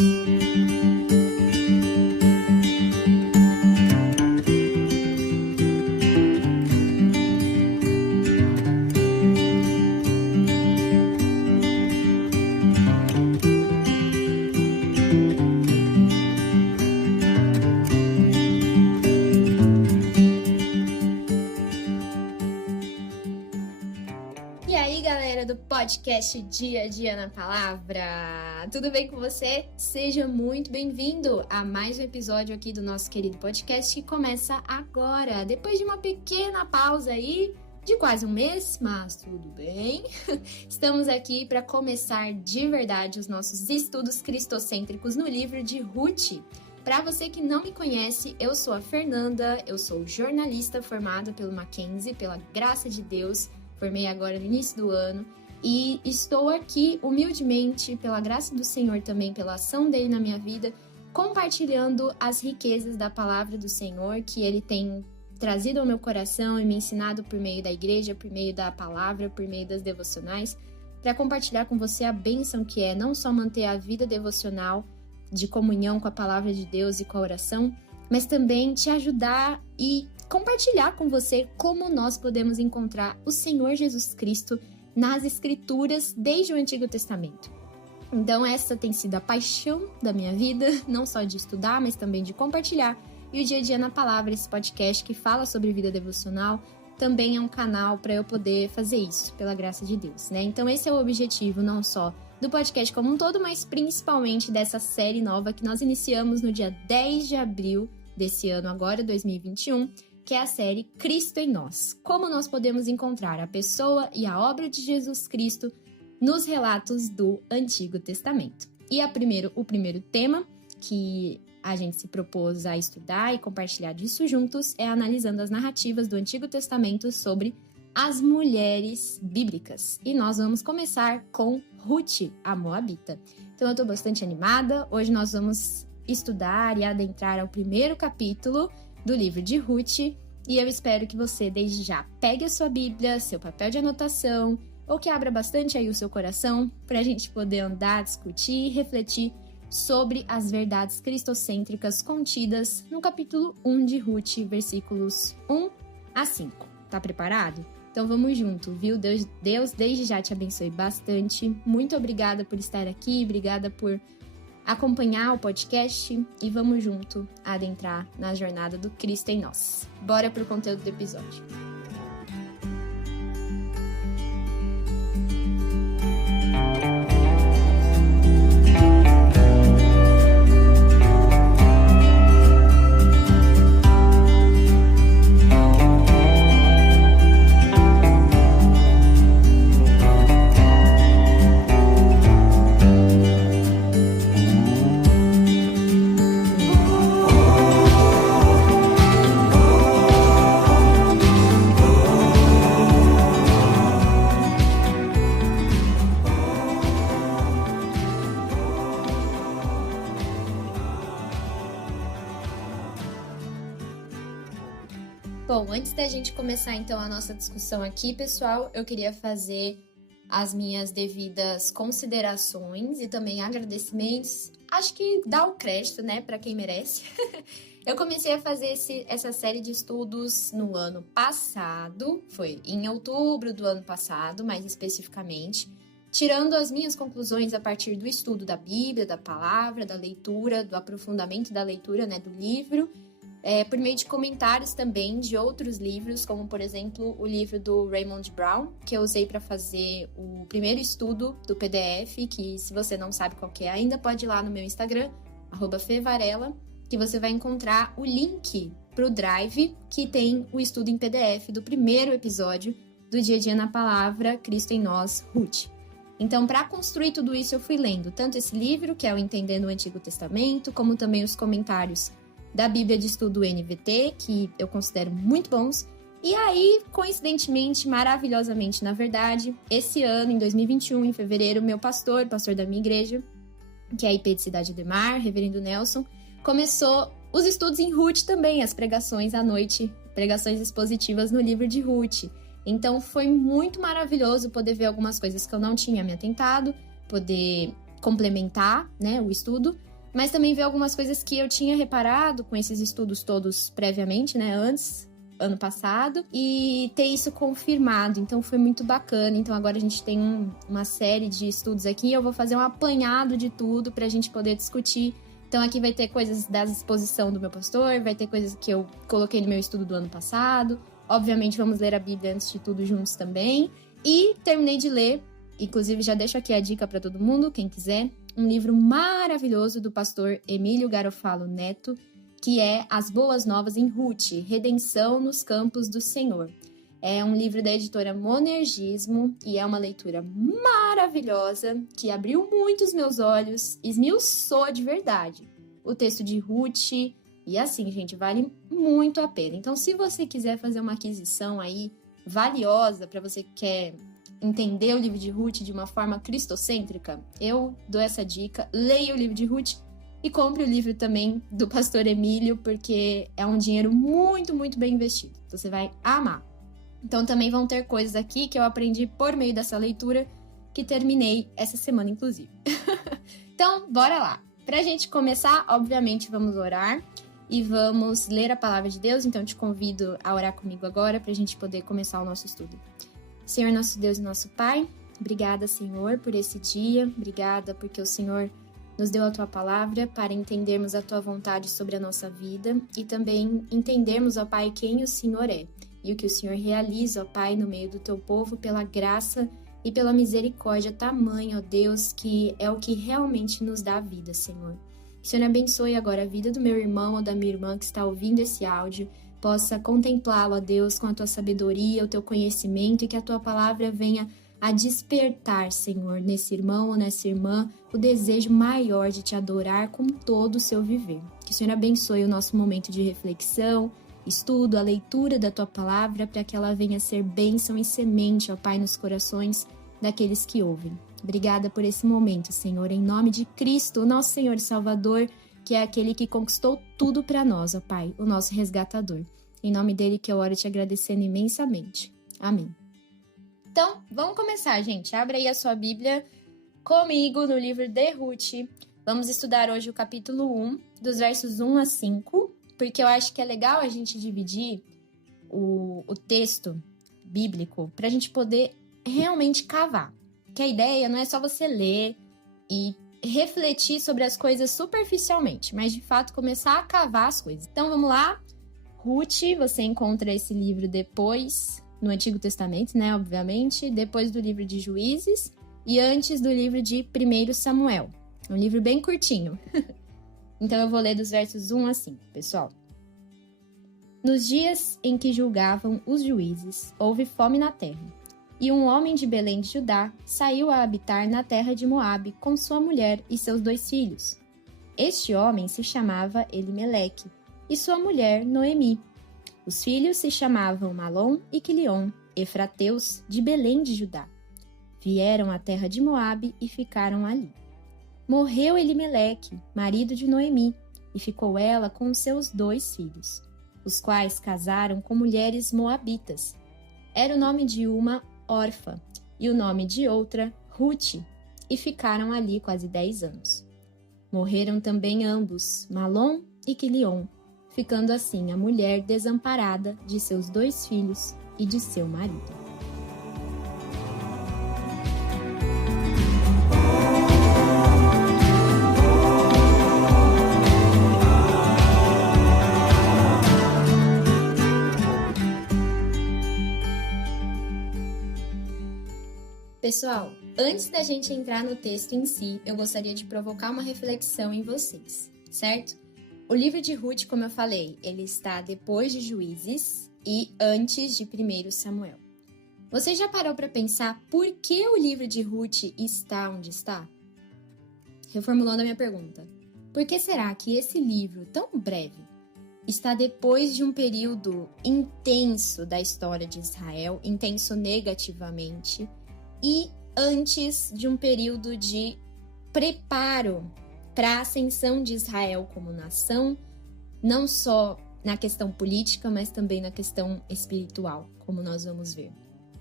E aí, galera do podcast Dia a Dia na Palavra, tudo bem com você? Seja muito bem-vindo a mais um episódio aqui do nosso querido podcast que começa agora, depois de uma pequena pausa aí de quase um mês, mas tudo bem. Estamos aqui para começar de verdade os nossos estudos cristocêntricos no livro de Ruth. Para você que não me conhece, eu sou a Fernanda, eu sou jornalista formada pelo Mackenzie, pela graça de Deus. Formei agora no início do ano e estou aqui humildemente, pela graça do Senhor também, pela ação dele na minha vida, compartilhando as riquezas da palavra do Senhor que ele tem trazido ao meu coração e me ensinado por meio da igreja, por meio da palavra, por meio das devocionais, para compartilhar com você a bênção que é não só manter a vida devocional de comunhão com a palavra de Deus e com a oração, mas também te ajudar e compartilhar com você como nós podemos encontrar o Senhor Jesus Cristo nas Escrituras desde o Antigo Testamento. Então essa tem sido a paixão da minha vida, não só de estudar, mas também de compartilhar. E o Dia a Dia na Palavra, esse podcast que fala sobre vida devocional, também é um canal para eu poder fazer isso, pela graça de Deus, né? Então esse é o objetivo não só do podcast como um todo, mas principalmente dessa série nova que nós iniciamos no dia 10 de abril desse ano agora, 2021, que é a série Cristo em Nós. Como nós podemos encontrar a pessoa e a obra de Jesus Cristo nos relatos do Antigo Testamento. E o primeiro tema que a gente se propôs a estudar e compartilhar disso juntos é analisando as narrativas do Antigo Testamento sobre as mulheres bíblicas. E nós vamos começar com Ruth, a Moabita. Então eu estou bastante animada. Hoje nós vamos estudar e adentrar ao primeiro capítulo do livro de Ruth, e eu espero que você, desde já, pegue a sua Bíblia, seu papel de anotação, ou que abra bastante aí o seu coração, para a gente poder andar, discutir e refletir sobre as verdades cristocêntricas contidas no capítulo 1 de Ruth, versículos 1 a 5. Tá preparado? Então vamos junto, viu? Deus desde já te abençoe bastante. Muito obrigada por estar aqui, obrigada por acompanhar o podcast e vamos junto adentrar na jornada do Cristo em Nós. Bora pro conteúdo do episódio. Bom, antes da gente começar então a nossa discussão aqui, pessoal, eu queria fazer as minhas devidas considerações e também agradecimentos. Acho que dá o crédito, né, para quem merece. Eu comecei a fazer essa série de estudos no ano passado, foi em outubro do ano passado, mais especificamente, tirando as minhas conclusões a partir do estudo da Bíblia, da palavra, da leitura, do aprofundamento da leitura, né, do livro, por meio de comentários também de outros livros, como, por exemplo, o livro do Raymond Brown, que eu usei para fazer o primeiro estudo do PDF, que se você não sabe qual que é ainda, pode ir lá no meu Instagram, @fevarela, que você vai encontrar o link para o Drive, que tem o estudo em PDF do primeiro episódio do Dia a Dia na Palavra, Cristo em Nós, Ruth. Então, para construir tudo isso, eu fui lendo tanto esse livro, que é o Entendendo o Antigo Testamento, como também os comentários da Bíblia de Estudo NVT, que eu considero muito bons. E aí, coincidentemente, maravilhosamente, na verdade, esse ano, em 2021, em fevereiro, meu pastor da minha igreja, que é a IP de Cidade Ademar, Reverendo Nelson, começou os estudos em Ruth também, as pregações à noite, pregações expositivas no livro de Ruth. Então, foi muito maravilhoso poder ver algumas coisas que eu não tinha me atentado, poder complementar, né, o estudo, mas também ver algumas coisas que eu tinha reparado com esses estudos todos previamente, né, antes, ano passado, e ter isso confirmado. Então foi muito bacana. Então agora a gente tem uma série de estudos aqui. Eu vou fazer um apanhado de tudo pra gente poder discutir. Então aqui vai ter coisas da exposição do meu pastor, vai ter coisas que eu coloquei no meu estudo do ano passado. Obviamente vamos ler a Bíblia antes de tudo juntos também. E terminei de ler, inclusive já deixo aqui a dica pra todo mundo, quem quiser, um livro maravilhoso do pastor Emílio Garofalo Neto, que é As Boas Novas em Ruth, Redenção nos Campos do Senhor. É um livro da editora Monergismo e é uma leitura maravilhosa que abriu muito os meus olhos, esmiuçou de verdade o texto de Ruth e assim, gente, vale muito a pena. Então, se você quiser fazer uma aquisição aí valiosa para você que quer entender o livro de Ruth de uma forma cristocêntrica, eu dou essa dica, leia o livro de Ruth e compre o livro também do pastor Emílio, porque é um dinheiro muito, muito bem investido. Você vai amar. Então também vão ter coisas aqui que eu aprendi por meio dessa leitura, que terminei essa semana, inclusive. Então, bora lá. Pra gente começar, obviamente, vamos orar e vamos ler a palavra de Deus. Então, te convido a orar comigo agora pra gente poder começar o nosso estudo. Senhor, nosso Deus e nosso Pai, obrigada, Senhor, por esse dia. Obrigada porque o Senhor nos deu a Tua palavra para entendermos a Tua vontade sobre a nossa vida e também entendermos, ó Pai, quem o Senhor é e o que o Senhor realiza, ó Pai, no meio do Teu povo pela graça e pela misericórdia tamanha, ó Deus, que é o que realmente nos dá a vida, Senhor. Que o Senhor abençoe agora a vida do meu irmão ou da minha irmã que está ouvindo esse áudio, possa contemplá-lo, ó Deus, com a Tua sabedoria, o Teu conhecimento e que a Tua palavra venha a despertar, Senhor, nesse irmão ou nessa irmã, o desejo maior de Te adorar com todo o seu viver. Que o Senhor abençoe o nosso momento de reflexão, estudo, a leitura da Tua palavra, para que ela venha a ser bênção e semente, ó Pai, nos corações daqueles que ouvem. Obrigada por esse momento, Senhor, em nome de Cristo, o nosso Senhor e Salvador, que é aquele que conquistou tudo para nós, ó Pai, o nosso resgatador. Em nome dele que eu oro te agradecendo imensamente. Amém. Então, vamos começar, gente. Abra aí a sua Bíblia comigo no livro de Ruth. Vamos estudar hoje o capítulo 1, dos versos 1 a 5, porque eu acho que é legal a gente dividir o texto bíblico para a gente poder realmente cavar. Que a ideia não é só você ler e refletir sobre as coisas superficialmente, mas de fato começar a cavar as coisas. Então, vamos lá. Ruth, você encontra esse livro depois no Antigo Testamento, né, obviamente, depois do livro de Juízes e antes do livro de 1 Samuel. Um livro bem curtinho. Então eu vou ler dos versos 1 a 5, pessoal. Nos dias em que julgavam os juízes, houve fome na terra, e um homem de Belém de Judá saiu a habitar na terra de Moabe com sua mulher e seus 2 filhos. Este homem se chamava Elimeleque, e sua mulher Noemi. Os filhos se chamavam Malom e Quilion, efrateus de Belém de Judá. Vieram à terra de Moabe e ficaram ali. Morreu Elimeleque, marido de Noemi, e ficou ela com os seus 2 filhos, os quais casaram com mulheres moabitas. Era o nome de uma Orfa e o nome de outra Ruth, e ficaram ali quase 10 anos. Morreram também ambos, Malom e Quilion, ficando assim a mulher desamparada de seus 2 filhos e de seu marido. Pessoal, antes da gente entrar no texto em si, eu gostaria de provocar uma reflexão em vocês, certo? O livro de Ruth, como eu falei, ele está depois de Juízes e antes de 1 Samuel. Você já parou para pensar por que o livro de Ruth está onde está? Reformulando a minha pergunta, por que será que esse livro, tão breve, está depois de um período intenso da história de Israel, intenso negativamente, e antes de um período de preparo para a ascensão de Israel como nação, não só na questão política, mas também na questão espiritual, como nós vamos ver,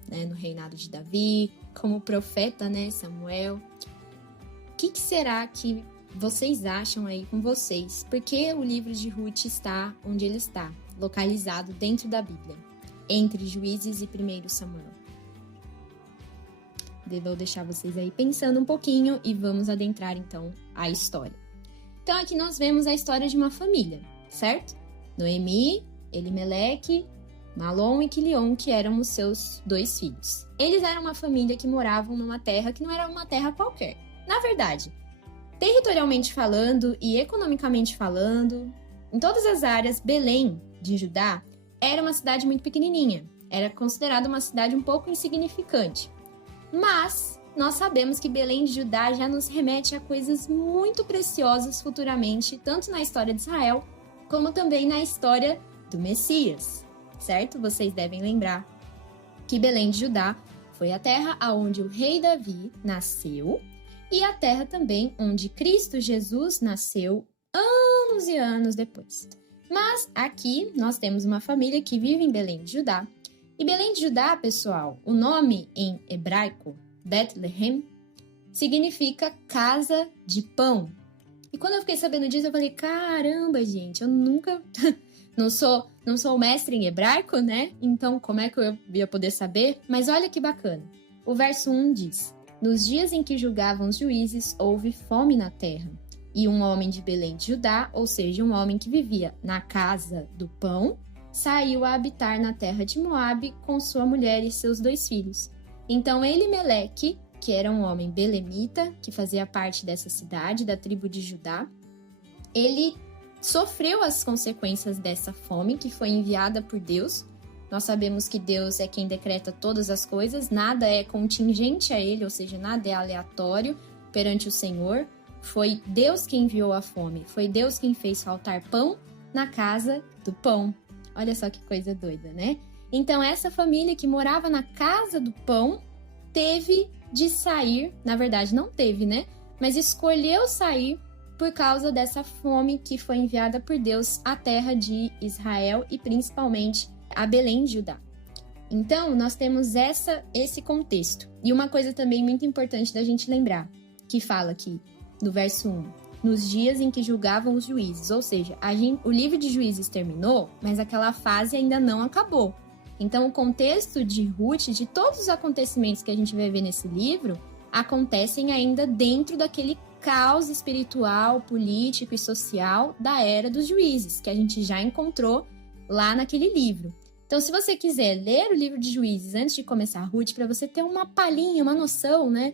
né? No reinado de Davi, como profeta, né, Samuel. que será que vocês acham aí com vocês? Por que o livro de Ruth está onde ele está, localizado dentro da Bíblia, entre Juízes e 1 Samuel? Vou deixar vocês aí pensando um pouquinho e vamos adentrar então a história. Então aqui nós vemos a história de uma família, certo? Noemi, Elimeleque, Malom e Quilion, que eram os seus 2 filhos. Eles eram uma família que moravam numa terra que não era uma terra qualquer. Na verdade, territorialmente falando e economicamente falando, em todas as áreas, Belém de Judá era uma cidade muito pequenininha. Era considerada uma cidade um pouco insignificante. Mas nós sabemos que Belém de Judá já nos remete a coisas muito preciosas futuramente, tanto na história de Israel, como também na história do Messias, certo? Vocês devem lembrar que Belém de Judá foi a terra onde o rei Davi nasceu e a terra também onde Cristo Jesus nasceu anos e anos depois. Mas aqui nós temos uma família que vive em Belém de Judá. E Belém de Judá, pessoal, o nome em hebraico, Bethlehem, significa casa de pão. E quando eu fiquei sabendo disso, eu falei, caramba, gente, eu nunca... não sou mestre em hebraico, né? Então, como é que eu ia poder saber? Mas olha que bacana. O verso 1 diz, nos dias em que julgavam os juízes, houve fome na terra. E um homem de Belém de Judá, ou seja, um homem que vivia na casa do pão, saiu a habitar na terra de Moabe com sua mulher e seus 2 filhos. Então Elimeleque, que era um homem belemita, que fazia parte dessa cidade, da tribo de Judá, ele sofreu as consequências dessa fome que foi enviada por Deus. Nós sabemos que Deus é quem decreta todas as coisas, nada é contingente a ele, ou seja, nada é aleatório perante o Senhor. Foi Deus quem enviou a fome, foi Deus quem fez faltar pão na casa do pão. Olha só que coisa doida, né? Então, essa família que morava na casa do pão teve de sair, na verdade não teve, né? Mas escolheu sair por causa dessa fome que foi enviada por Deus à terra de Israel e principalmente a Belém de Judá. Então, nós temos esse contexto. E uma coisa também muito importante da gente lembrar, que fala aqui no verso 1. Nos dias em que julgavam os juízes, ou seja, o livro de Juízes terminou, mas aquela fase ainda não acabou. Então, o contexto de Ruth, de todos os acontecimentos que a gente vai ver nesse livro, acontecem ainda dentro daquele caos espiritual, político e social da era dos juízes, que a gente já encontrou lá naquele livro. Então, se você quiser ler o livro de Juízes antes de começar Ruth, para você ter uma palhinha, uma noção, né?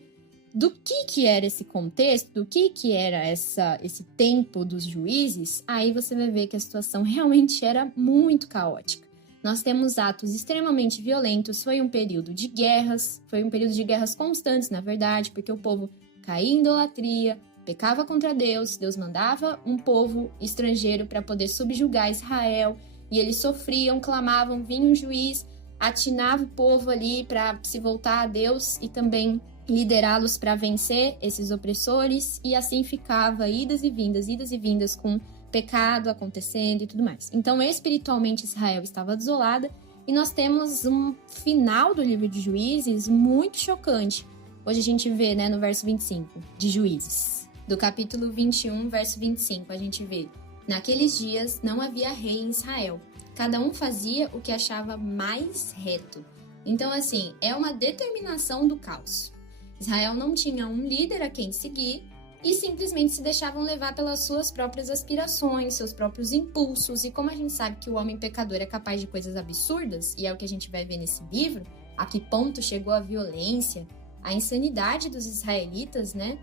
Do que era esse contexto, do que era esse tempo dos juízes, aí você vai ver que a situação realmente era muito caótica. Nós temos atos extremamente violentos, foi um período de guerras constantes, na verdade, porque o povo caía em idolatria, pecava contra Deus, Deus mandava um povo estrangeiro para poder subjugar Israel, e eles sofriam, clamavam, vinha um juiz, atinava o povo ali para se voltar a Deus e também liderá-los para vencer esses opressores, e assim ficava idas e vindas com pecado acontecendo e tudo mais. Então, espiritualmente, Israel estava desolada, e nós temos um final do livro de Juízes muito chocante. Hoje a gente vê, né, no verso 25 de Juízes, do capítulo 21, verso 25, a gente vê: naqueles dias não havia rei em Israel, cada um fazia o que achava mais reto. Então, assim, é uma determinação do caos. Israel não tinha um líder a quem seguir e simplesmente se deixavam levar pelas suas próprias aspirações, seus próprios impulsos. E como a gente sabe que o homem pecador é capaz de coisas absurdas, e é o que a gente vai ver nesse livro, a que ponto chegou a violência, a insanidade dos israelitas, né?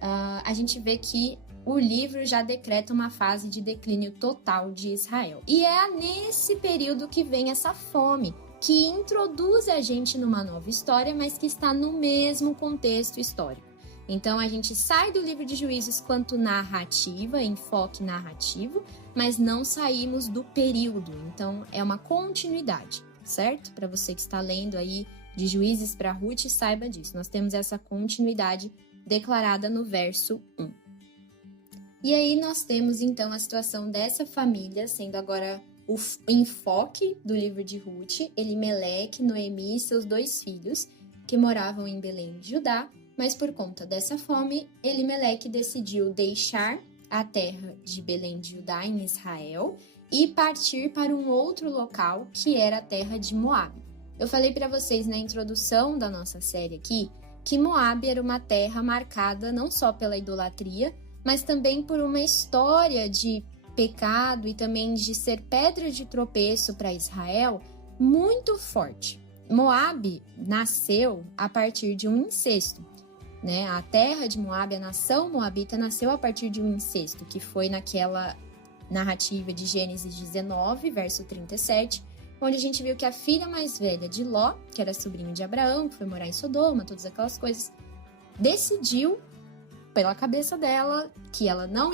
A gente vê que o livro já decreta uma fase de declínio total de Israel. E é nesse período que vem essa fome, que introduz a gente numa nova história, mas que está no mesmo contexto histórico. Então, a gente sai do livro de Juízes quanto narrativa, enfoque narrativo, mas não saímos do período. Então, é uma continuidade, certo? Para você que está lendo aí de Juízes para Ruth, saiba disso. Nós temos essa continuidade declarada no verso 1. E aí, nós temos, então, a situação dessa família, sendo agora o enfoque do livro de Ruth, Elimeleque, Noemi e seus 2 filhos, que moravam em Belém de Judá, mas por conta dessa fome, Elimeleque decidiu deixar a terra de Belém de Judá em Israel e partir para um outro local, que era a terra de Moabe. Eu falei para vocês na introdução da nossa série aqui que Moabe era uma terra marcada não só pela idolatria, mas também por uma história de pecado e também de ser pedra de tropeço para Israel muito forte. Moabe nasceu a partir de um incesto, né? A terra de Moabe, a nação moabita, nasceu a partir de um incesto, que foi naquela narrativa de Gênesis 19, verso 37, onde a gente viu que a filha mais velha de Ló, que era sobrinho de Abraão, que foi morar em Sodoma, todas aquelas coisas, decidiu pela cabeça dela que ela não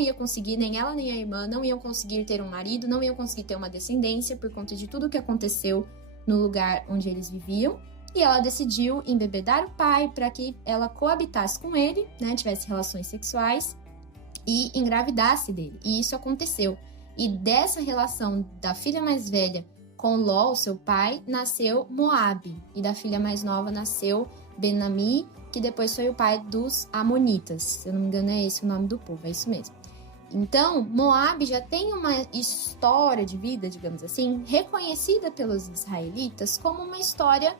ia conseguir, nem ela nem a irmã, não iam conseguir ter um marido, não iam conseguir ter uma descendência por conta de tudo o que aconteceu no lugar onde eles viviam. E ela decidiu embebedar o pai para que ela coabitasse com ele, né, tivesse relações sexuais e engravidasse dele. E isso aconteceu. E dessa relação da filha mais velha com Ló, seu pai, nasceu Moabe. E da filha mais nova nasceu Ben-Ammi, que depois foi o pai dos Amonitas. Se eu não me engano, é esse o nome do povo, é isso mesmo. Então, Moabe já tem uma história de vida, digamos assim, reconhecida pelos israelitas como uma história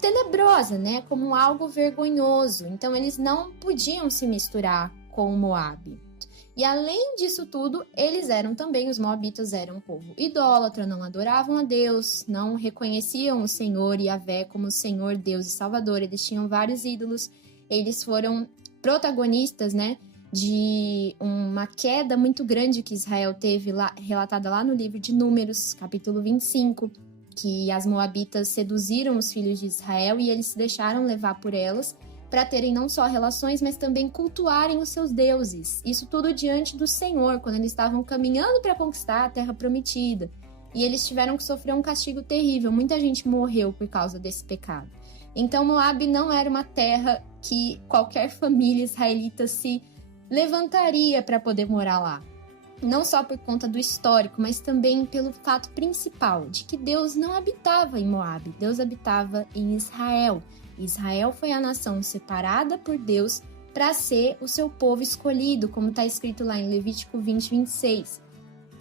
tenebrosa, né? Como algo vergonhoso. Então, eles não podiam se misturar com Moabe. E além disso tudo, os moabitas eram um povo idólatra, não adoravam a Deus, não reconheciam o Senhor Yahvé como Senhor, Deus e Salvador. Eles tinham vários ídolos, eles foram protagonistas, né, de uma queda muito grande que Israel teve relatada lá no livro de Números, capítulo 25, que as moabitas seduziram os filhos de Israel e eles se deixaram levar por elas, para terem não só relações, mas também cultuarem os seus deuses. Isso tudo diante do Senhor, quando eles estavam caminhando para conquistar a terra prometida. E eles tiveram que sofrer um castigo terrível. Muita gente morreu por causa desse pecado. Então, Moabe não era uma terra que qualquer família israelita se levantaria para poder morar lá. Não só por conta do histórico, mas também pelo fato principal de que Deus não habitava em Moabe. Deus habitava em Israel. Israel foi a nação separada por Deus para ser o seu povo escolhido, como está escrito lá em Levítico 20, 26.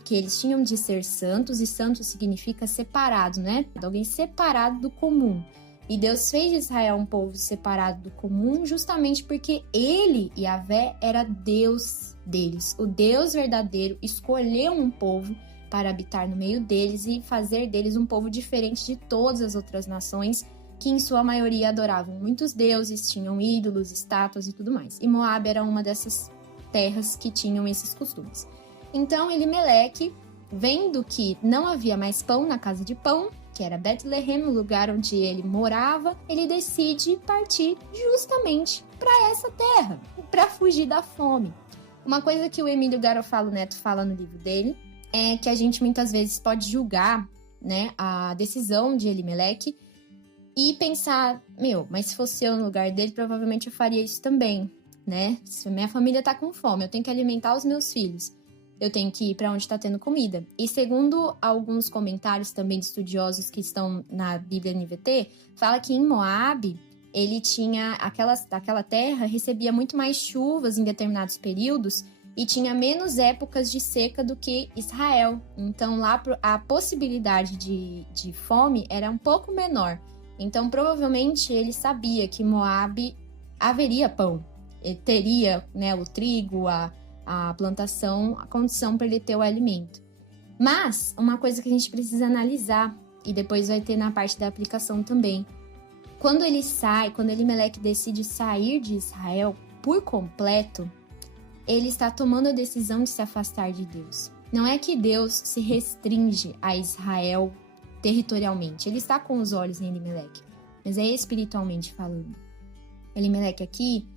Que eles tinham de ser santos, e santo significa separado, né? Alguém separado do comum. E Deus fez de Israel um povo separado do comum justamente porque ele, Yahvé, era Deus deles. O Deus verdadeiro escolheu um povo para habitar no meio deles e fazer deles um povo diferente de todas as outras nações que em sua maioria adoravam muitos deuses, tinham ídolos, estátuas e tudo mais. E Moabe era uma dessas terras que tinham esses costumes. Então Elimeleque, vendo que não havia mais pão na casa de pão, que era Betlehem, o lugar onde ele morava, ele decide partir justamente para essa terra, para fugir da fome. Uma coisa que o Emílio Garofalo Neto fala no livro dele é que a gente muitas vezes pode julgar, né, a decisão de Elimeleque e pensar, mas se fosse eu no lugar dele, provavelmente eu faria isso também, né? Se minha família tá com fome, eu tenho que alimentar os meus filhos, eu tenho que ir para onde tá tendo comida. E segundo alguns comentários também de estudiosos que estão na Bíblia NVT, fala que em Moabe, ele tinha, aquela terra recebia muito mais chuvas em determinados períodos e tinha menos épocas de seca do que Israel. Então lá a possibilidade de fome era um pouco menor. Então, provavelmente, ele sabia que Moabe haveria pão. Ele teria, né, o trigo, a plantação, a condição para ele ter o alimento. Mas, uma coisa que a gente precisa analisar, e depois vai ter na parte da aplicação também. Quando Elimeleque decide sair de Israel por completo, ele está tomando a decisão de se afastar de Deus. Não é que Deus se restringe a Israel territorialmente. Ele está com os olhos em Elimeleque, mas é espiritualmente falando. Elimeleque aqui,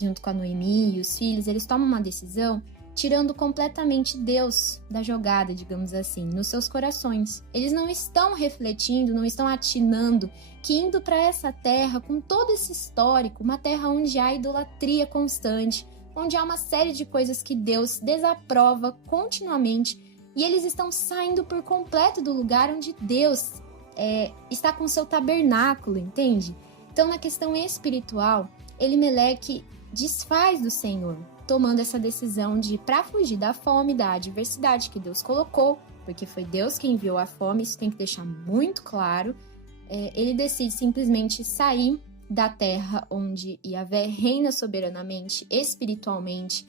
junto com a Noemi e os filhos, eles tomam uma decisão tirando completamente Deus da jogada, digamos assim, nos seus corações. Eles não estão refletindo, não estão atinando que indo para essa terra, com todo esse histórico, uma terra onde há idolatria constante, onde há uma série de coisas que Deus desaprova continuamente, e eles estão saindo por completo do lugar onde Deus está com seu tabernáculo, entende? Então, na questão espiritual, Elimeleque desfaz do Senhor, tomando essa decisão de, para fugir da fome, da adversidade que Deus colocou, porque foi Deus quem enviou a fome, isso tem que deixar muito claro, ele decide simplesmente sair da terra onde Yahvé reina soberanamente, espiritualmente,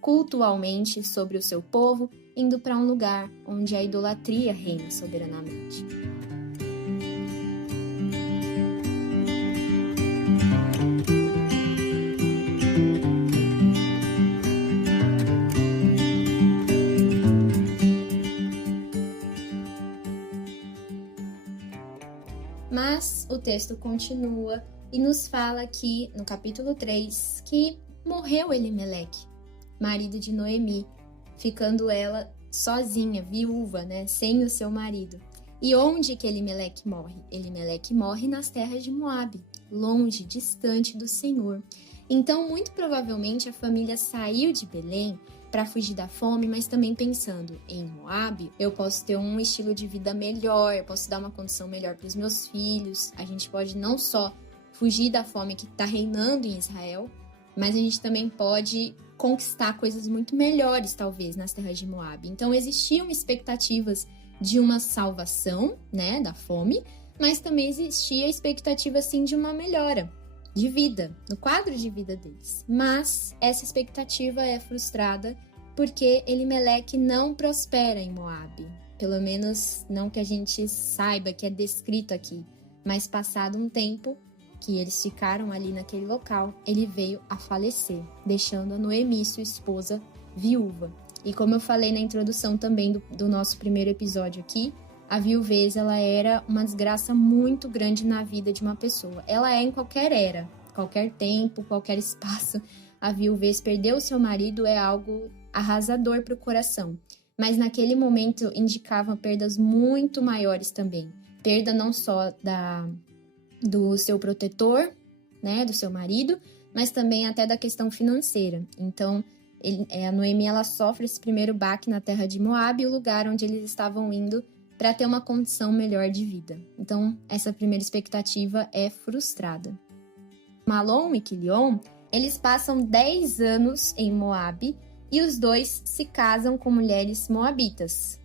cultualmente sobre o seu povo, indo para um lugar onde a idolatria reina soberanamente. Mas o texto continua e nos fala aqui no capítulo 3 que morreu Elimeleque, marido de Noemi, ficando ela sozinha, viúva, sem o seu marido. E onde que Elimeleque morre? Elimeleque morre nas terras de Moabe, longe, distante do Senhor. Então, muito provavelmente, a família saiu de Belém para fugir da fome, mas também pensando em Moabe, eu posso ter um estilo de vida melhor, eu posso dar uma condição melhor para os meus filhos. A gente pode não só fugir da fome que está reinando em Israel, mas a gente também pode conquistar coisas muito melhores, talvez, nas terras de Moabe. Então, existiam expectativas de uma salvação, da fome, mas também existia a expectativa, sim, de uma melhora de vida, no quadro de vida deles. Mas essa expectativa é frustrada porque Elimeleque não prospera em Moabe. Pelo menos não que a gente saiba, que é descrito aqui. Mas passado um tempo que eles ficaram ali naquele local, ele veio a falecer, deixando a Noemi, sua esposa, viúva. E como eu falei na introdução também do nosso primeiro episódio aqui, a viuvez, ela era uma desgraça muito grande na vida de uma pessoa. Ela é em qualquer era, qualquer tempo, qualquer espaço. A viuvez, perder o seu marido é algo arrasador para o coração. Mas naquele momento indicava perdas muito maiores também. Perda não só do seu protetor, do seu marido, mas também até da questão financeira. Então, a Noemi, ela sofre esse primeiro baque na terra de Moabe, o lugar onde eles estavam indo para ter uma condição melhor de vida. Então, essa primeira expectativa é frustrada. Malom e Quilion, eles passam 10 anos em Moabe e os dois se casam com mulheres moabitas.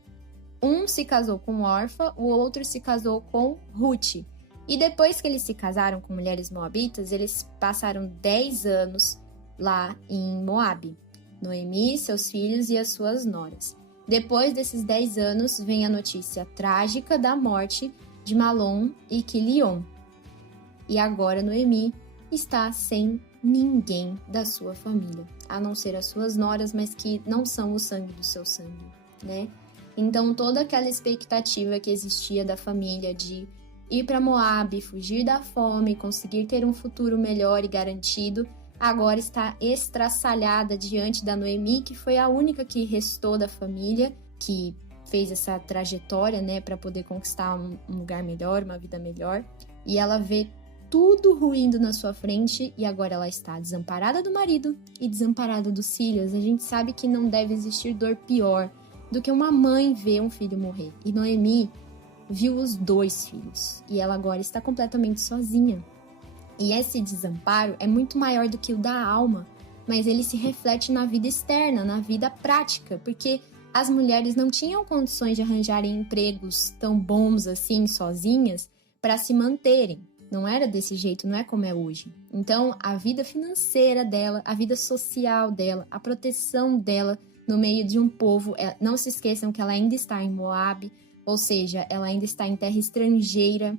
Um se casou com Orfa, o outro se casou com Ruth. E depois que eles se casaram com mulheres moabitas, eles passaram 10 anos lá em Moabe. Noemi, seus filhos e as suas noras. Depois desses 10 anos, vem a notícia trágica da morte de Malom e Quilion. E agora Noemi está sem ninguém da sua família, a não ser as suas noras, mas que não são o sangue do seu sangue, Então, toda aquela expectativa que existia da família de ir para Moabe, fugir da fome, conseguir ter um futuro melhor e garantido, agora está estraçalhada diante da Noemi, que foi a única que restou da família, que fez essa trajetória, para poder conquistar um lugar melhor, uma vida melhor. E ela vê tudo ruindo na sua frente e agora ela está desamparada do marido e desamparada dos filhos. A gente sabe que não deve existir dor pior do que uma mãe ver um filho morrer. E Noemi viu os 2 filhos e ela agora está completamente sozinha. E esse desamparo é muito maior do que o da alma, mas ele se reflete na vida externa, na vida prática, porque as mulheres não tinham condições de arranjarem empregos tão bons assim, sozinhas, para se manterem. Não era desse jeito, não é como é hoje. Então, a vida financeira dela, a vida social dela, a proteção dela no meio de um povo, não se esqueçam que ela ainda está em Moabe, ou seja, ela ainda está em terra estrangeira,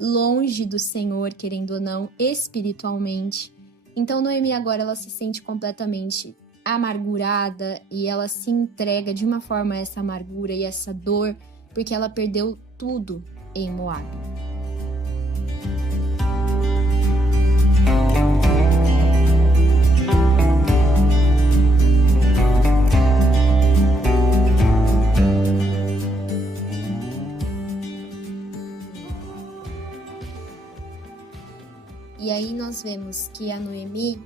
longe do Senhor, querendo ou não, espiritualmente. Então, Noemi agora ela se sente completamente amargurada e ela se entrega de uma forma a essa amargura e essa dor, porque ela perdeu tudo em Moabe. E aí nós vemos que a Noemi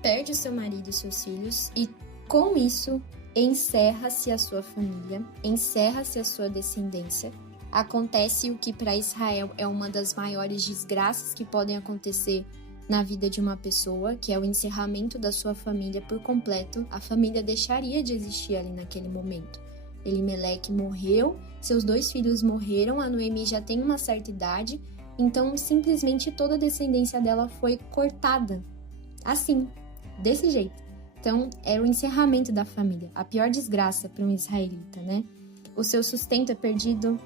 perde o seu marido e seus filhos e com isso encerra-se a sua família, encerra-se a sua descendência. Acontece o que para Israel é uma das maiores desgraças que podem acontecer na vida de uma pessoa, que é o encerramento da sua família por completo, a família deixaria de existir ali naquele momento. Elimeleque morreu, seus 2 filhos morreram, a Noemi já tem uma certa idade, então simplesmente toda a descendência dela foi cortada. Assim, desse jeito. Então, era o encerramento da família, a pior desgraça para um israelita, né? O seu sustento é perdido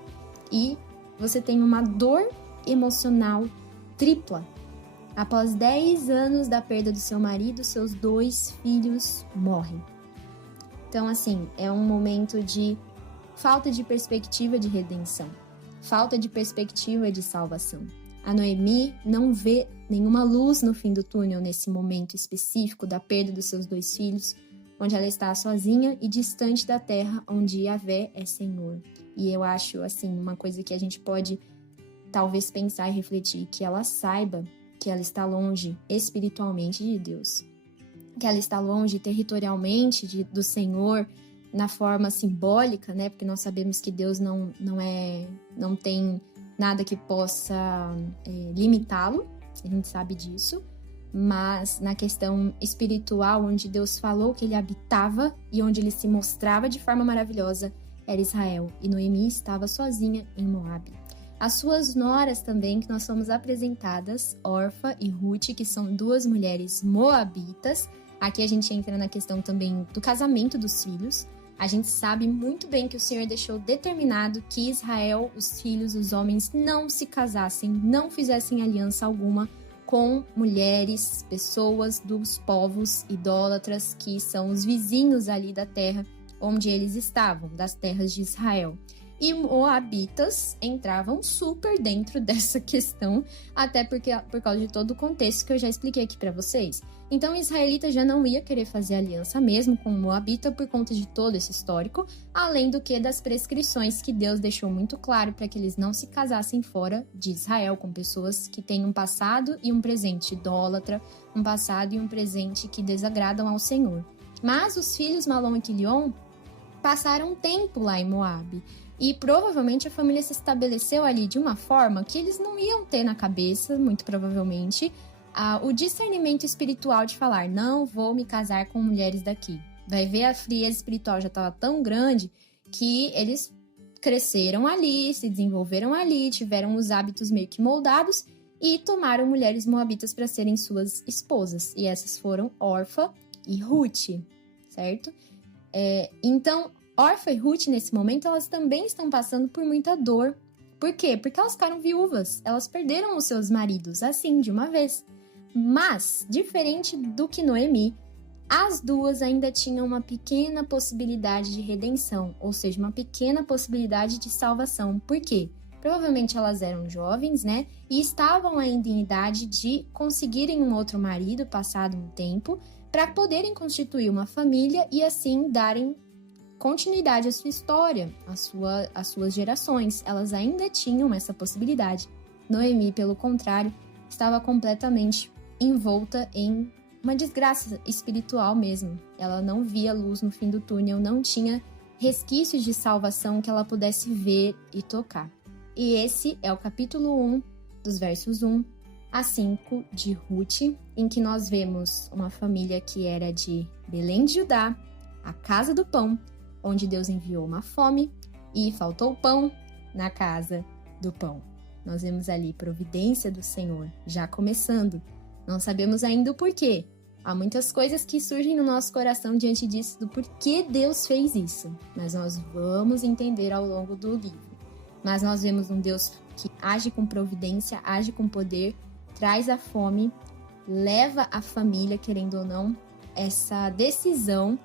e você tem uma dor emocional tripla. Após 10 anos da perda do seu marido, seus 2 filhos morrem. Então, assim, é um momento de falta de perspectiva de redenção, falta de perspectiva de salvação. A Noemi não vê nenhuma luz no fim do túnel nesse momento específico da perda dos seus 2 filhos, onde ela está sozinha e distante da terra onde Yahvé é Senhor. E eu acho, assim, uma coisa que a gente pode talvez pensar e refletir, que ela saiba que ela está longe espiritualmente de Deus, que ela está longe territorialmente do Senhor na forma simbólica, né? Porque nós sabemos que Deus não tem nada que possa limitá-lo, a gente sabe disso, mas na questão espiritual, onde Deus falou que ele habitava e onde ele se mostrava de forma maravilhosa, era Israel, e Noemi estava sozinha em Moabe. As suas noras também, que nós fomos apresentadas, Orfa e Ruth, que são 2 mulheres moabitas. Aqui a gente entra na questão também do casamento dos filhos. A gente sabe muito bem que o Senhor deixou determinado que Israel, os filhos, os homens, não se casassem, não fizessem aliança alguma com mulheres, pessoas dos povos idólatras, que são os vizinhos ali da terra onde eles estavam, das terras de Israel. E moabitas entravam super dentro dessa questão, até porque por causa de todo o contexto que eu já expliquei aqui para vocês. Então, o israelita já não ia querer fazer aliança mesmo com o moabita por conta de todo esse histórico, além do que das prescrições que Deus deixou muito claro para que eles não se casassem fora de Israel com pessoas que têm um passado e um presente idólatra, um passado e um presente que desagradam ao Senhor. Mas os filhos Malom e Quilion passaram um tempo lá em Moabe. E provavelmente a família se estabeleceu ali de uma forma que eles não iam ter na cabeça, muito provavelmente, o discernimento espiritual de falar, não vou me casar com mulheres daqui. Vai ver, a frieza espiritual já estava tão grande que eles cresceram ali, se desenvolveram ali, tiveram os hábitos meio que moldados e tomaram mulheres moabitas para serem suas esposas. E essas foram Orfa e Ruth, certo? Então, Orfa e Ruth, nesse momento, elas também estão passando por muita dor. Por quê? Porque elas ficaram viúvas. Elas perderam os seus maridos, assim, de uma vez. Mas, diferente do que Noemi, as 2 ainda tinham uma pequena possibilidade de redenção, ou seja, uma pequena possibilidade de salvação. Por quê? Provavelmente elas eram jovens, né? E estavam ainda em idade de conseguirem um outro marido, passado um tempo, para poderem constituir uma família e assim darem continuidade à sua história, às suas gerações. Elas ainda tinham essa possibilidade. Noemi, pelo contrário, estava completamente envolta em uma desgraça espiritual mesmo. Ela não via luz no fim do túnel, não tinha resquícios de salvação que ela pudesse ver e tocar. E esse é o capítulo 1, dos versos 1 a 5 de Ruth, em que nós vemos uma família que era de Belém de Judá, a casa do pão, onde Deus enviou uma fome e faltou pão na casa do pão. Nós vemos ali providência do Senhor, já começando. Não sabemos ainda o porquê. Há muitas coisas que surgem no nosso coração diante disso, do porquê Deus fez isso. Mas nós vamos entender ao longo do livro. Mas nós vemos um Deus que age com providência, age com poder, traz a fome, leva a família, querendo ou não, essa decisão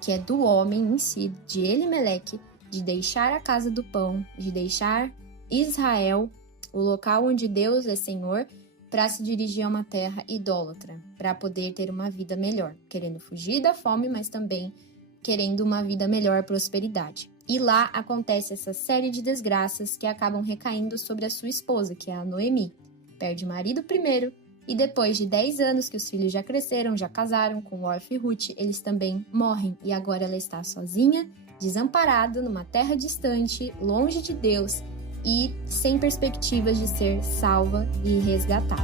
que é do homem em si, de Elimeleque, de deixar a casa do pão, de deixar Israel, o local onde Deus é Senhor, para se dirigir a uma terra idólatra, para poder ter uma vida melhor, querendo fugir da fome, mas também querendo uma vida melhor, prosperidade. E lá acontece essa série de desgraças que acabam recaindo sobre a sua esposa, que é a Noemi. Perde o marido primeiro, e depois de 10 anos que os filhos já cresceram, já casaram com Orfa e Ruth, eles também morrem. E agora ela está sozinha, desamparada, numa terra distante, longe de Deus e sem perspectivas de ser salva e resgatada.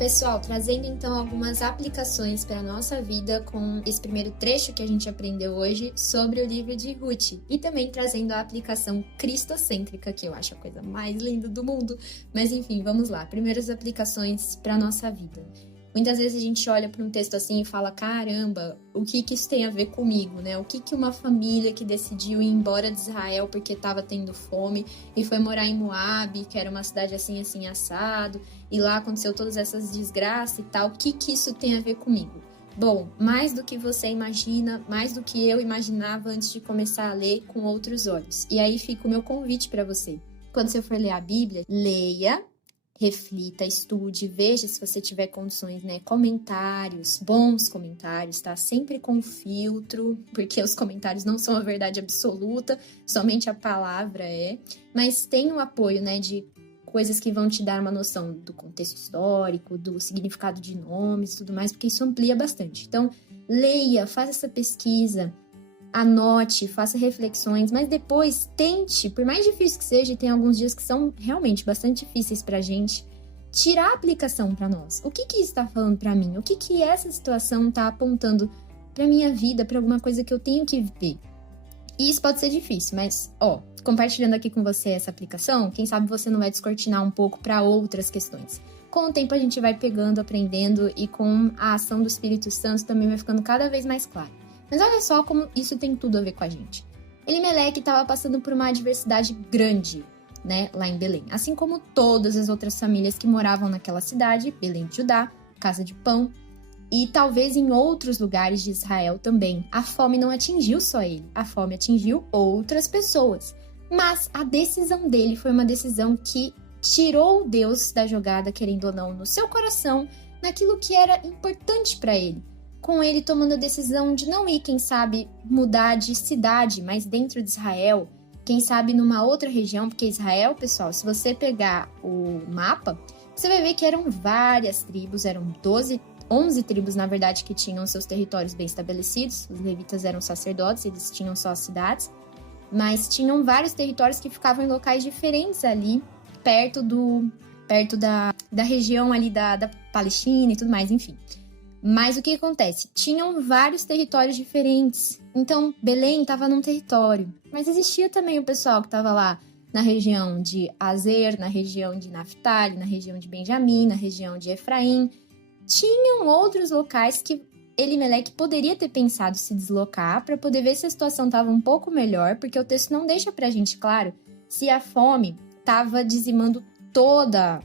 pessoal, trazendo então algumas aplicações para a nossa vida com esse primeiro trecho que a gente aprendeu hoje sobre o livro de Ruth. E também trazendo a aplicação cristocêntrica, que eu acho a coisa mais linda do mundo. Mas enfim, vamos lá. Primeiras aplicações para a nossa vida. Muitas vezes a gente olha para um texto assim e fala, caramba, o que isso tem a ver comigo, né? O que uma família que decidiu ir embora de Israel porque estava tendo fome e foi morar em Moabe, que era uma cidade assim, assim, assado, e lá aconteceu todas essas desgraças e tal, o que isso tem a ver comigo? Bom, mais do que você imagina, mais do que eu imaginava antes de começar a ler com outros olhos. E aí fica o meu convite para você. Quando você for ler a Bíblia, leia, reflita, estude, veja se você tiver condições, né? Comentários, bons comentários, tá? Sempre com filtro, porque os comentários não são a verdade absoluta, somente a palavra é. Mas tem o apoio, né, de coisas que vão te dar uma noção do contexto histórico, do significado de nomes e tudo mais, porque isso amplia bastante. Então, leia, faça essa pesquisa, anote, faça reflexões, mas depois tente, por mais difícil que seja, e tem alguns dias que são realmente bastante difíceis pra gente, tirar a aplicação pra nós. O que isso está falando pra mim? O que essa situação tá apontando pra minha vida, pra alguma coisa que eu tenho que ver? E isso pode ser difícil, mas, compartilhando aqui com você essa aplicação, quem sabe você não vai descortinar um pouco pra outras questões. Com o tempo a gente vai pegando, aprendendo, e com a ação do Espírito Santo também vai ficando cada vez mais claro. Mas olha só como isso tem tudo a ver com a gente. Elimeleque estava passando por uma adversidade grande, né, lá em Belém. Assim como todas as outras famílias que moravam naquela cidade, Belém de Judá, Casa de Pão, e talvez em outros lugares de Israel também. A fome não atingiu só ele, a fome atingiu outras pessoas. Mas a decisão dele foi uma decisão que tirou Deus da jogada, querendo ou não, no seu coração, naquilo que era importante para ele. Com ele tomando a decisão de não ir, quem sabe, mudar de cidade, mas dentro de Israel, quem sabe numa outra região, porque Israel, pessoal, se você pegar o mapa, você vai ver que eram várias tribos, eram 11 tribos, na verdade, que tinham seus territórios bem estabelecidos, os levitas eram sacerdotes, eles tinham só as cidades, mas tinham vários territórios que ficavam em locais diferentes ali, perto da região ali da Palestina e tudo mais, enfim. Mas o que acontece? Tinham vários territórios diferentes. Então, Belém estava num território. Mas existia também o pessoal que estava lá na região de Azer, na região de Naftali, na região de Benjamim, na região de Efraim. Tinham outros locais que Elimeleque poderia ter pensado se deslocar para poder ver se a situação estava um pouco melhor, porque o texto não deixa para a gente claro se a fome estava dizimando toda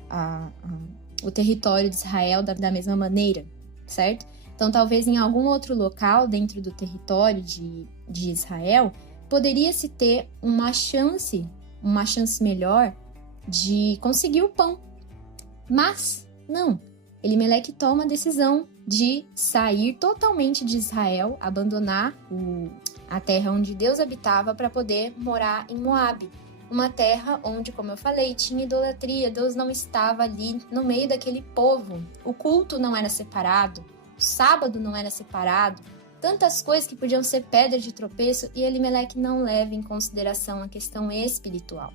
o território de Israel da mesma maneira. Certo? Então, talvez em algum outro local dentro do território de Israel, poderia-se ter uma chance melhor de conseguir o pão. Mas, não. Elimeleque toma a decisão de sair totalmente de Israel, abandonar a terra onde Deus habitava para poder morar em Moabe. Uma terra onde, como eu falei, tinha idolatria, Deus não estava ali no meio daquele povo. O culto não era separado, o sábado não era separado, tantas coisas que podiam ser pedra de tropeço e Elimeleque não leva em consideração a questão espiritual.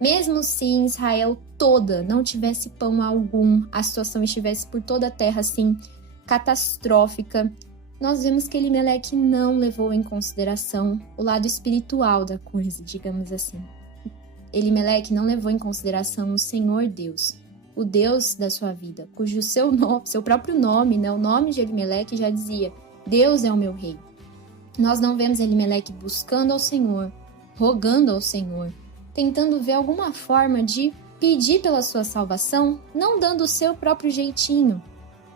Mesmo se em Israel toda não tivesse pão algum, a situação estivesse por toda a terra assim, catastrófica, nós vemos que Elimeleque não levou em consideração o lado espiritual da coisa, digamos assim. Elimeleque não levou em consideração o Senhor Deus, o Deus da sua vida, cujo seu próprio nome, né, o nome de Elimeleque já dizia, Deus é o meu rei. Nós não vemos Elimeleque buscando ao Senhor, rogando ao Senhor, tentando ver alguma forma de pedir pela sua salvação, não dando o seu próprio jeitinho,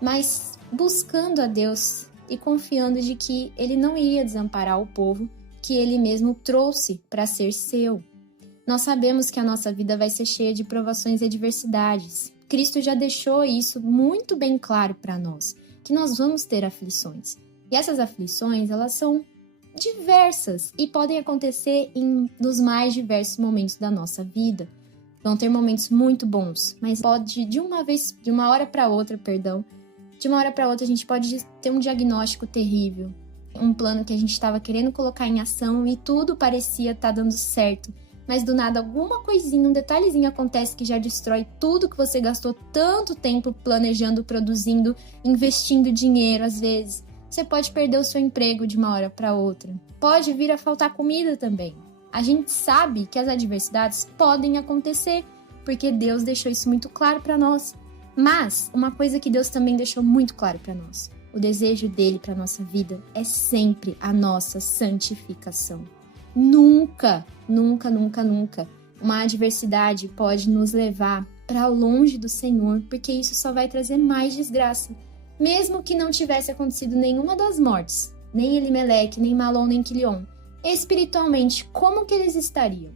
mas buscando a Deus e confiando de que Ele não iria desamparar o povo que Ele mesmo trouxe para ser seu. Nós sabemos que a nossa vida vai ser cheia de provações e adversidades. Cristo já deixou isso muito bem claro para nós, que nós vamos ter aflições. E essas aflições, elas são diversas e podem acontecer nos mais diversos momentos da nossa vida. Vão ter momentos muito bons, mas pode de uma hora para outra a gente pode ter um diagnóstico terrível, um plano que a gente estava querendo colocar em ação e tudo parecia estar dando certo. mas do nada alguma coisinha, um detalhezinho acontece que já destrói tudo que você gastou tanto tempo planejando, produzindo, investindo dinheiro às vezes. Você pode perder o seu emprego de uma hora para outra. Pode vir a faltar comida também. A gente sabe que as adversidades podem acontecer, porque Deus deixou isso muito claro para nós. Mas uma coisa que Deus também deixou muito claro para nós: o desejo dele para nossa vida é sempre a nossa santificação. Nunca, nunca, nunca, nunca uma adversidade pode nos levar para longe do Senhor, porque isso só vai trazer mais desgraça. Mesmo que não tivesse acontecido nenhuma das mortes, nem Elimeleque, nem Malom, nem Quilion, espiritualmente, como que eles estariam?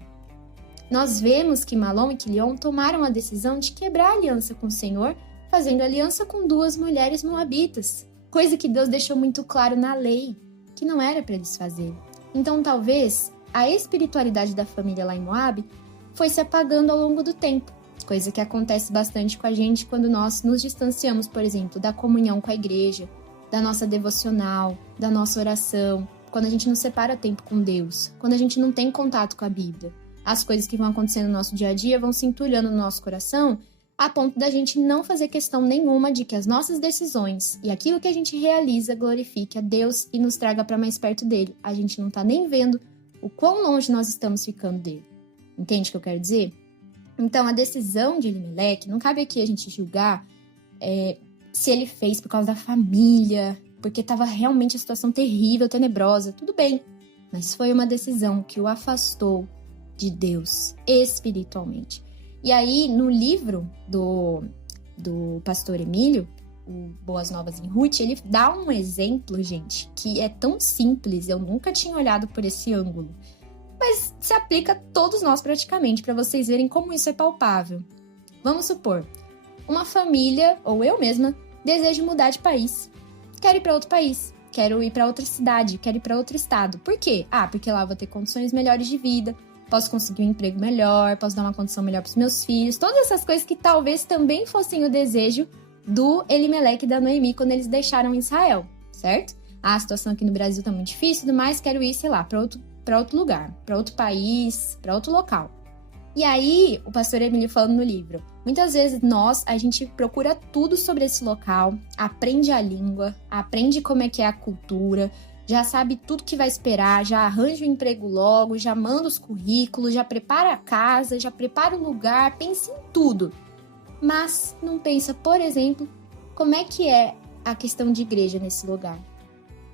Nós vemos que Malom e Quilion tomaram a decisão de quebrar a aliança com o Senhor, fazendo aliança com 2 mulheres moabitas, coisa que Deus deixou muito claro na lei, que não era para eles fazerem. Então, talvez, a espiritualidade da família lá em Moab foi se apagando ao longo do tempo, coisa que acontece bastante com a gente quando nós nos distanciamos, por exemplo, da comunhão com a igreja, da nossa devocional, da nossa oração, quando a gente não separa tempo com Deus, quando a gente não tem contato com a Bíblia. As coisas que vão acontecendo no nosso dia a dia vão se entulhando no nosso coração, a ponto da gente não fazer questão nenhuma de que as nossas decisões e aquilo que a gente realiza glorifique a Deus e nos traga para mais perto dele. A gente não tá nem vendo o quão longe nós estamos ficando dele. Entende o que eu quero dizer? Então, a decisão de Elimeleque, não cabe aqui a gente julgar se ele fez por causa da família, porque estava realmente a situação terrível, tenebrosa, tudo bem. Mas foi uma decisão que o afastou de Deus espiritualmente. E aí, no livro do pastor Emílio, o Boas Novas em Ruth, ele dá um exemplo, gente, que é tão simples, eu nunca tinha olhado por esse ângulo, mas se aplica a todos nós praticamente, para vocês verem como isso é palpável. Vamos supor, uma família, ou eu mesma, desejo mudar de país. Quero ir para outro país, quero ir para outra cidade, quero ir para outro estado. Por quê? Porque lá eu vou ter condições melhores de vida, posso conseguir um emprego melhor, posso dar uma condição melhor para os meus filhos, todas essas coisas que talvez também fossem o desejo do Elimeleque e da Noemi quando eles deixaram Israel, certo? A situação aqui no Brasil tá muito difícil, tudo mais, quero ir, sei lá, para outro lugar, para outro país, para outro local. E aí, o pastor Emílio falando no livro, muitas vezes a gente procura tudo sobre esse local, aprende a língua, aprende como é que é a cultura, já sabe tudo que vai esperar, já arranja o emprego logo, já manda os currículos, já prepara a casa, já prepara o lugar, pensa em tudo. Mas não pensa, por exemplo, como é que é a questão de igreja nesse lugar?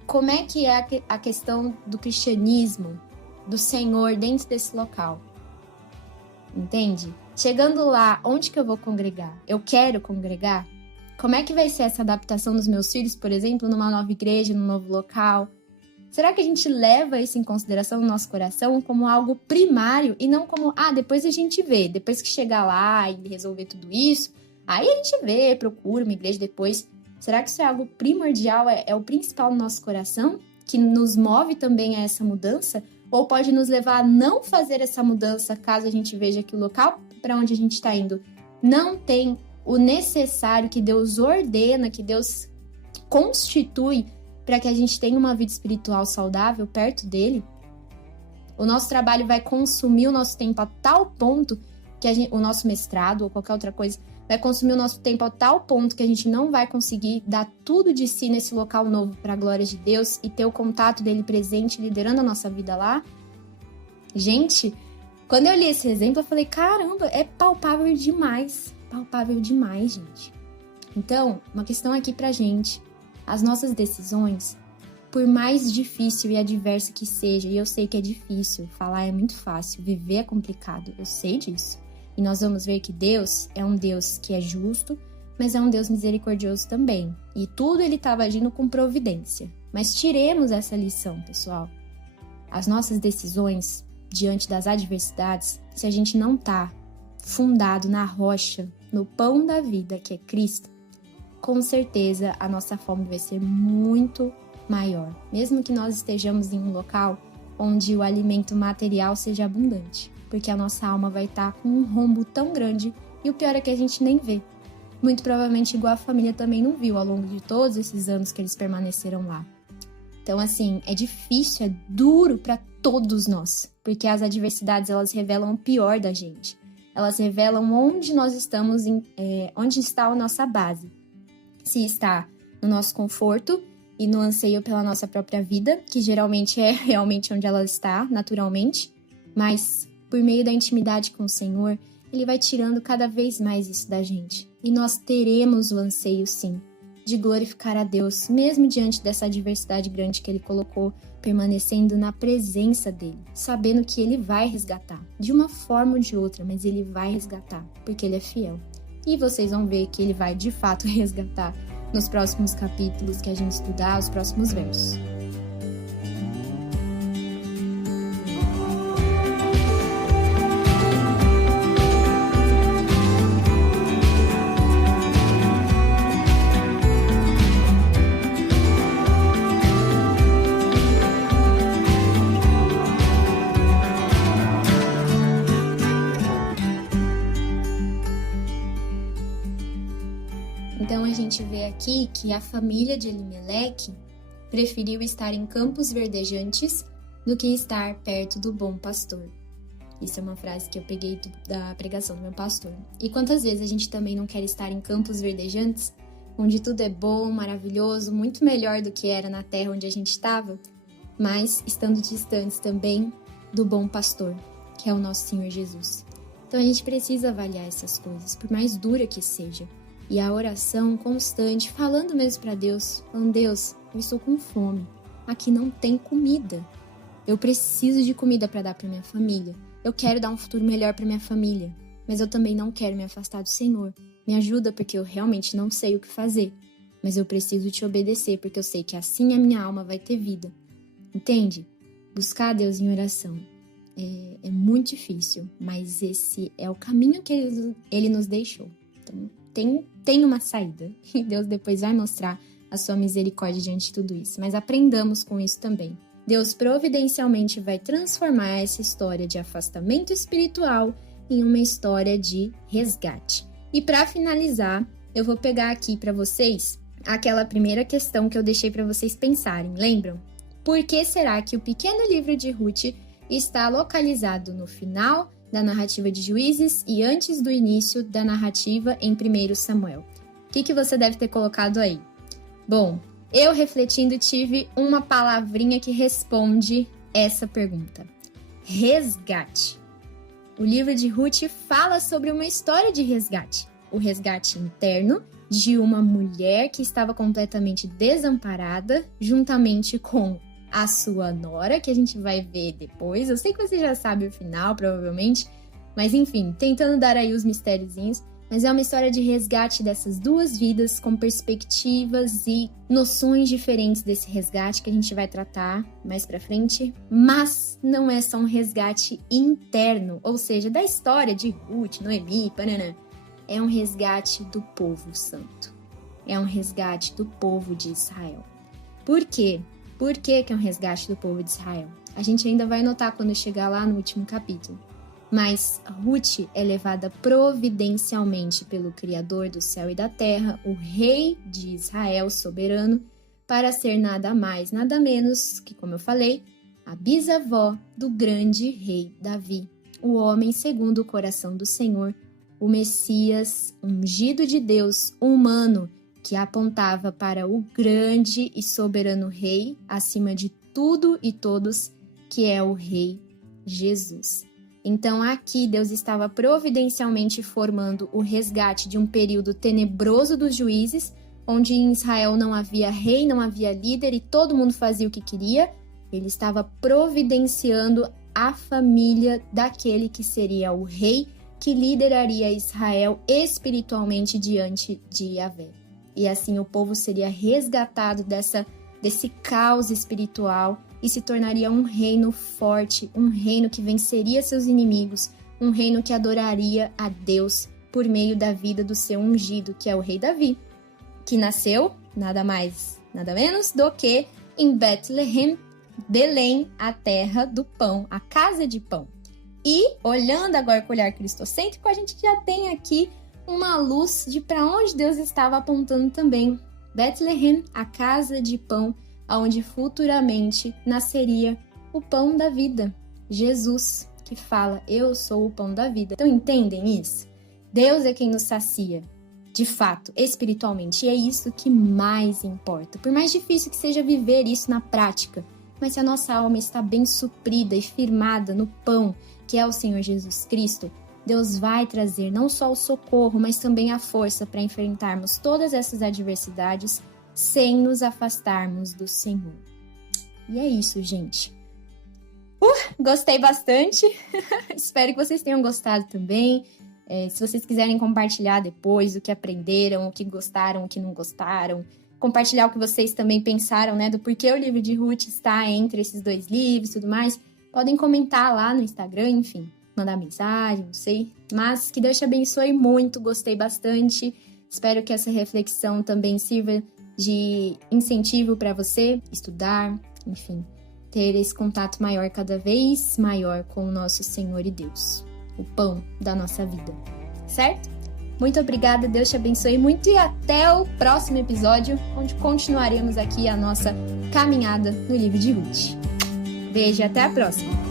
Como é que é a questão do cristianismo, do Senhor dentro desse local? Entende? Chegando lá, onde que eu vou congregar? Eu quero congregar? Como é que vai ser essa adaptação dos meus filhos, por exemplo, numa nova igreja, num novo local? Será que a gente leva isso em consideração no nosso coração como algo primário e não como, depois a gente vê, depois que chegar lá e resolver tudo isso, aí a gente vê, procura uma igreja depois. Será que isso é algo primordial, é o principal no nosso coração, que nos move também a essa mudança? Ou pode nos levar a não fazer essa mudança caso a gente veja que o local para onde a gente está indo não tem o necessário que Deus ordena, que Deus constitui para que a gente tenha uma vida espiritual saudável perto dele? O nosso trabalho vai consumir o nosso tempo a tal ponto que o nosso mestrado ou qualquer outra coisa vai consumir o nosso tempo a tal ponto que a gente não vai conseguir dar tudo de si nesse local novo para a glória de Deus e ter o contato dele presente, liderando a nossa vida lá? Gente, quando eu li esse exemplo, eu falei, caramba, é palpável demais, gente. Então, uma questão aqui pra gente, as nossas decisões, por mais difícil e adversa que seja, e eu sei que é difícil, falar é muito fácil, viver é complicado, eu sei disso. E nós vamos ver que Deus é um Deus que é justo, mas é um Deus misericordioso também. E tudo ele estava agindo com providência. Mas tiremos essa lição, pessoal. As nossas decisões, diante das adversidades, se a gente não está fundado na rocha, no pão da vida, que é Cristo, com certeza a nossa fome vai ser muito maior. Mesmo que nós estejamos em um local onde o alimento material seja abundante. Porque a nossa alma vai estar com um rombo tão grande e o pior é que a gente nem vê. Muito provavelmente igual a família também não viu ao longo de todos esses anos que eles permaneceram lá. Então, assim, é difícil, é duro para todos nós, porque as adversidades, elas revelam o pior da gente. Elas revelam onde nós estamos, onde está a nossa base. Se está no nosso conforto e no anseio pela nossa própria vida, que geralmente é realmente onde ela está, naturalmente, mas por meio da intimidade com o Senhor, Ele vai tirando cada vez mais isso da gente. E nós teremos o anseio, sim, de glorificar a Deus, mesmo diante dessa adversidade grande que Ele colocou, permanecendo na presença dEle, sabendo que Ele vai resgatar, de uma forma ou de outra, mas Ele vai resgatar, porque Ele é fiel. E vocês vão ver que Ele vai, de fato, resgatar nos próximos capítulos que a gente estudar, os próximos versos. Então a gente vê aqui que a família de Elimeleque preferiu estar em campos verdejantes do que estar perto do bom pastor. Isso é uma frase que eu peguei da pregação do meu pastor. E quantas vezes a gente também não quer estar em campos verdejantes, onde tudo é bom, maravilhoso, muito melhor do que era na terra onde a gente estava, mas estando distantes também do bom pastor, que é o nosso Senhor Jesus. Então a gente precisa avaliar essas coisas, por mais dura que seja. E a oração constante, falando mesmo para Deus, falando: Deus, eu estou com fome, aqui não tem comida. Eu preciso de comida para dar para minha família. Eu quero dar um futuro melhor para minha família, mas eu também não quero me afastar do Senhor. Me ajuda, porque eu realmente não sei o que fazer, mas eu preciso te obedecer, porque eu sei que assim a minha alma vai ter vida. Entende? Buscar a Deus em oração é muito difícil, mas esse é o caminho que Ele nos deixou. Então, tem uma saída, e Deus depois vai mostrar a sua misericórdia diante de tudo isso, mas aprendamos com isso também. Deus providencialmente vai transformar essa história de afastamento espiritual em uma história de resgate. E para finalizar, eu vou pegar aqui para vocês aquela primeira questão que eu deixei para vocês pensarem, lembram? Por que será que o pequeno livro de Ruth está localizado no final da narrativa de Juízes e antes do início da narrativa em 1 Samuel? O que você deve ter colocado aí? Bom, eu refletindo tive uma palavrinha que responde essa pergunta: resgate. O livro de Ruth fala sobre uma história de resgate. O resgate interno de uma mulher que estava completamente desamparada, juntamente com a sua nora, que a gente vai ver depois. Eu sei que você já sabe o final, provavelmente, mas enfim, tentando dar aí os mistériozinhos. Mas é uma história de resgate dessas duas vidas, com perspectivas e noções diferentes desse resgate que a gente vai tratar mais pra frente. Mas não é só um resgate interno, ou seja, da história de Ruth, Noemi, Pananã. É um resgate do povo santo. É um resgate do povo de Israel. Por quê? Por que é um resgate do povo de Israel? A gente ainda vai notar quando chegar lá no último capítulo. Mas Ruth é levada providencialmente pelo Criador do céu e da terra, o rei de Israel soberano, para ser nada mais, nada menos que, como eu falei, a bisavó do grande rei Davi, o homem segundo o coração do Senhor, o Messias, ungido de Deus, humano, que apontava para o grande e soberano rei, acima de tudo e todos, que é o rei Jesus. Então aqui Deus estava providencialmente formando o resgate de um período tenebroso dos juízes, onde em Israel não havia rei, não havia líder e todo mundo fazia o que queria. Ele estava providenciando a família daquele que seria o rei, que lideraria Israel espiritualmente diante de Yahvé. E assim o povo seria resgatado desse caos espiritual e se tornaria um reino forte, um reino que venceria seus inimigos, um reino que adoraria a Deus por meio da vida do seu ungido, que é o rei Davi, que nasceu nada mais, nada menos do que em Bethlehem, Belém, a terra do pão, a casa de pão. E, olhando agora com o olhar cristocêntrico, a gente já tem aqui uma luz de para onde Deus estava apontando também. Bethlehem, a casa de pão, onde futuramente nasceria o pão da vida, Jesus, que fala, eu sou o pão da vida. Então entendem isso? Deus é quem nos sacia, de fato, espiritualmente, e é isso que mais importa. Por mais difícil que seja viver isso na prática, mas se a nossa alma está bem suprida e firmada no pão, que é o Senhor Jesus Cristo, Deus vai trazer não só o socorro, mas também a força para enfrentarmos todas essas adversidades sem nos afastarmos do Senhor. E é isso, gente. Gostei bastante. Espero que vocês tenham gostado também. Se vocês quiserem compartilhar depois o que aprenderam, o que gostaram, o que não gostaram, compartilhar o que vocês também pensaram, né, do porquê o livro de Ruth está entre esses 2 livros e tudo mais, podem comentar lá no Instagram, enfim, mandar mensagem, não sei. Mas que Deus te abençoe muito, gostei bastante. Espero que essa reflexão também sirva de incentivo para você estudar, enfim, ter esse contato maior, cada vez maior com o nosso Senhor e Deus, o pão da nossa vida, certo? Muito obrigada, Deus te abençoe muito e até o próximo episódio, onde continuaremos aqui a nossa caminhada no livro de Ruth. Beijo e até a próxima!